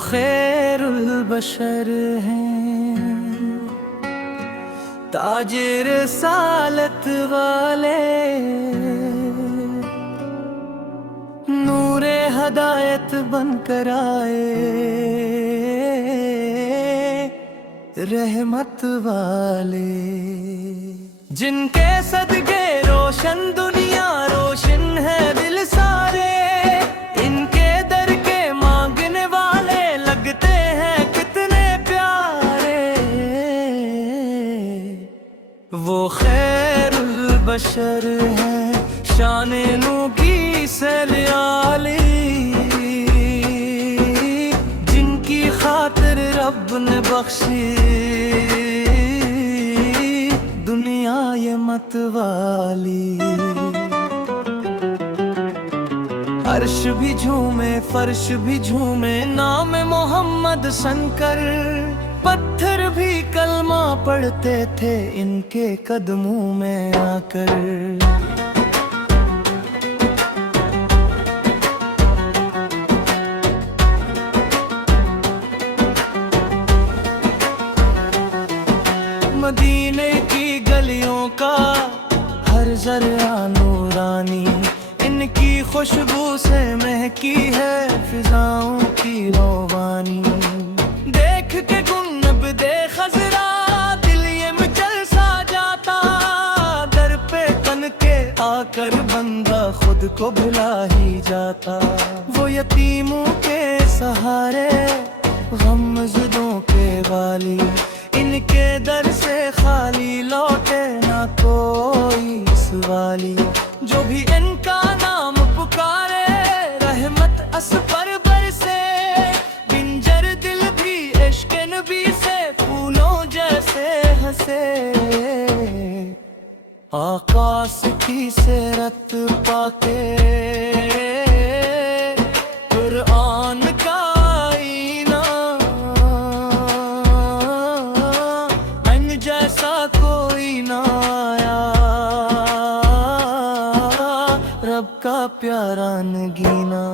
خیر البشر ہیں، تاج رسالت والے، نور ہدایت بن کر آئے، رحمت والے، جن کے صدقے روشن دنیا روشن ہے دل سارے، ان کے در کے مانگنے والے لگتے ہیں کتنے پیارے، وہ خیر البشر ہیں، شان نو کی سیالی، جن کی خاطر رب نے بخشی دنیا یہ مت والی، عرش بھی جھومے فرش بھی جھومے نام محمد سن کر، پتھر بھی کلمہ پڑھتے تھے ان کے قدموں میں آ کر، مدینے کی گلیوں کا ہر ذرہ نورانی، ان کی خوشبو سے مہکی ہے فضاؤں کی روانی، دیکھ کے گنب دے خضرا دل یہ مچل سا جاتا، در پہ تن کے آ کر بندہ خود کو بھلا ہی جاتا، وہ یتیموں کے سہارے غم زدوں کے والی، ان کے در سے خالی لوٹے نہ کوئی سوالی، جو بھی ان کا نام پکارے رحمت اس پر برسے، بنجر دل بھی عشق نبی سے پھولوں جیسے ہنسے، آقاس کی سیرت پا کے قرآن کا جیسا کوئی نہ آیا، رب کا پیارا نگینا،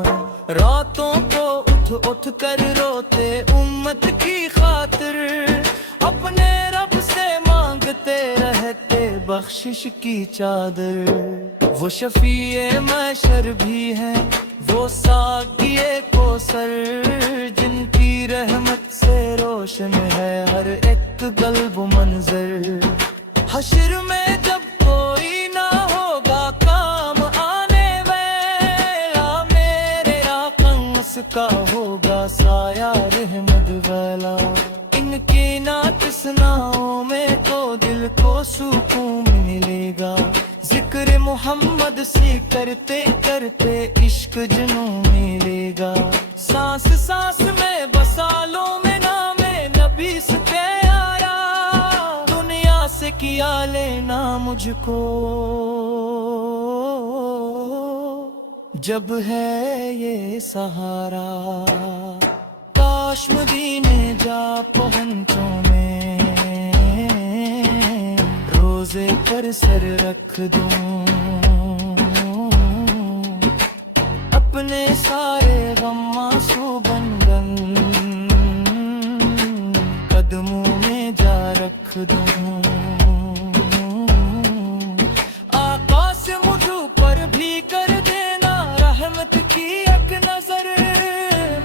راتوں کو اٹھ اٹھ کر روتے امت کی خاطر، اپنے رب سے مانگتے رہتے بخشش کی چادر، وہ شفیع محشر بھی ہیں وہ ساقیے کوثر، جن کی رحمت سے روشن ہے ہر ایک قلب و منظر، حشر میں جب کوئی نہ ہوگا کام آنے والا، میرے آقا کا ہوگا سایہ رحمت والا، ان کی نعت ثناؤں میں تو دل کو سکون ملے گا، ذکر محمد سے کرتے کرتے عشق جنوں ملے گا، سانس سانس میں بسا لو میں نام نبی سے پیارا، دنیا سے کیا لینا مجھ کو، جب ہے یہ سہارا، کاش مدینے جا پہنچوں میں، روزے پر سر رکھ دوں، اپنے سارے غم آنسو بن بن قدموں میں جا رکھ دوں، آقا سے مجھ پر بھی کر دینا رحمت کی ایک نظر،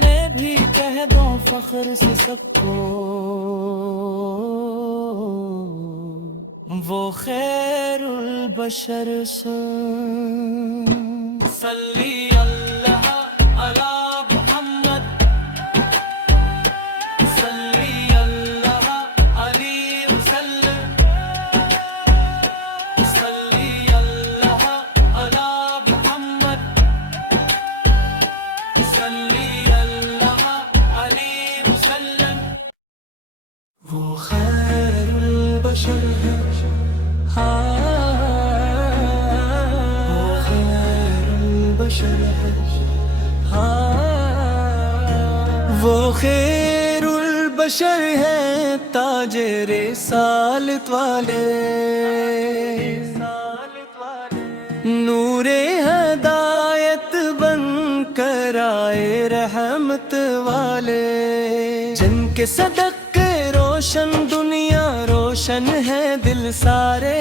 میں بھی کہہ دوں فخر سے سب کو، وہ خیر البشر صلی اللہ علی محمد، صلی اللہ علیہ وسلم، صلی اللہ علی محمد، صلی اللہ علیہ وسلم، وہ خیر البشر ہے، وہ خیر البشر ہے، وہ خیر البشر ہے، تاج رسالت والے، نور ہدایت بن کر آئے رحمت والے، کے صدقے روشن دنیا روشن ہے دل سارے،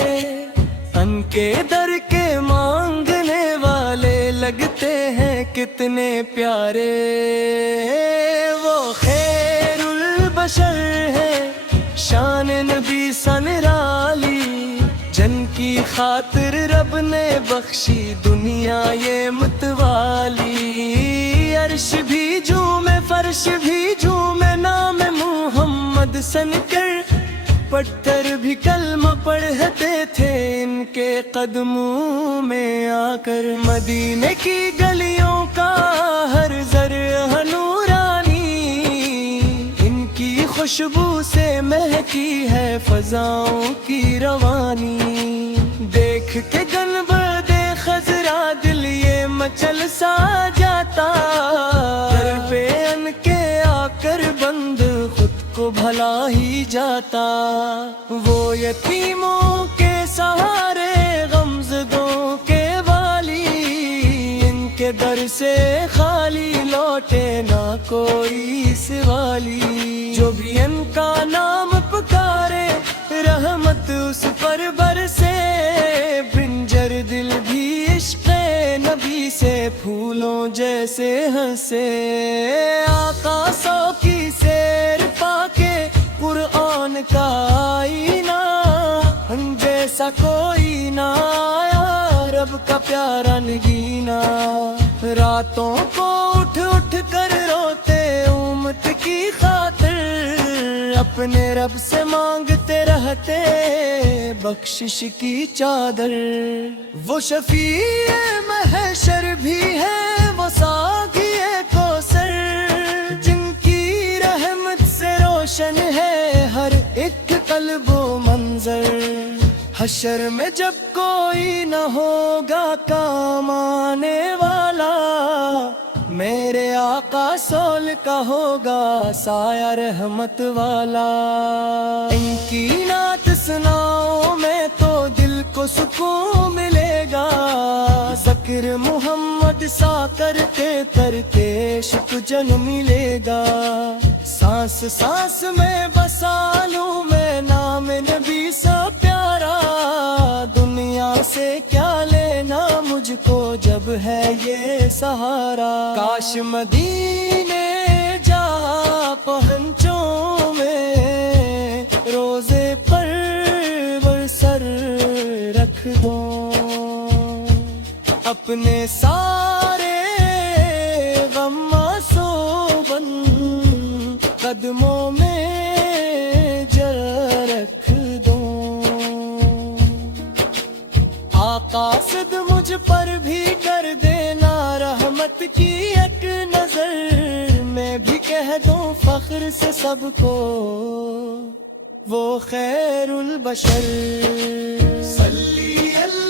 ان کے در کے مانگنے والے لگتے ہیں کتنے پیارے۔ وہ خیر البشر ہے شان نبی سا نرالی، جن کی خاطر رب نے بخشی دنیا یہ متوالی۔ عرش بھی جھومے فرش بھی جھومے نام محمد سن کر، پتھر بھی کلمہ پڑھتے تھے ان کے قدموں میں آ کر۔ مدینے کی گلیوں کا ہر ذرہ نورانی، ان کی خوشبو سے مہکی ہے فضاؤں کی روانی۔ دیکھ کے گنبد خضرا دل یہ مچل سا جاتا، در پہ ان کے آ کر بند خود کو بھلا ہی جاتا۔ وہ یتیموں کے سہارے غمزدوں کے والی، ان کے در سے خالی لوٹے نہ کوئی سوالی۔ جو بھی ان کا نام پکارے رحمت اس پر برسے، بنجر دل بھی عشق نبی سے پھولوں جیسے ہنسے۔ آقا سو کی سیر پا کے قرآن کا آئینہ، ہم جیسا کوئی نہ آیا رب کا پیارا نگینہ۔ راتوں کو اٹھ اٹھ کر روتے امت کی خاطر، اپنے رب سے مانگتے رہتے بخشش کی چادر۔ وہ شفیع محشر بھی ہے وہ ساقی کوثر، جن کی رحمت سے روشن ہے ہر ایک قلب و منظر۔ حشر میں جب کوئی نہ ہوگا کام آنے والا، میرے آقا سول کا ہوگا سایہ رحمت والا۔ ان کی نعت سناؤ میں تو دل کو سکون ملے گا، ذکر محمد سا کرتے کرتے عشق جن ملے گا۔ سانس سانس میں بسا لوں میں نام نبی سا پیارا، دنیا سے کیا لینا مجھ کو جب ہے یہ سہارا۔ کاش مدینے جا پہنچوں میں، روزے پر سر رکھ دوں، اپنے سارے غم آسو بن قدموں میں جل رکھ دوں۔ آقا صد مجھ پر بھی کر دینا رحمت کی ایک نظر، میں بھی کہہ دوں فخر سے سب کو وہ خیر البشر۔ صلی اللہ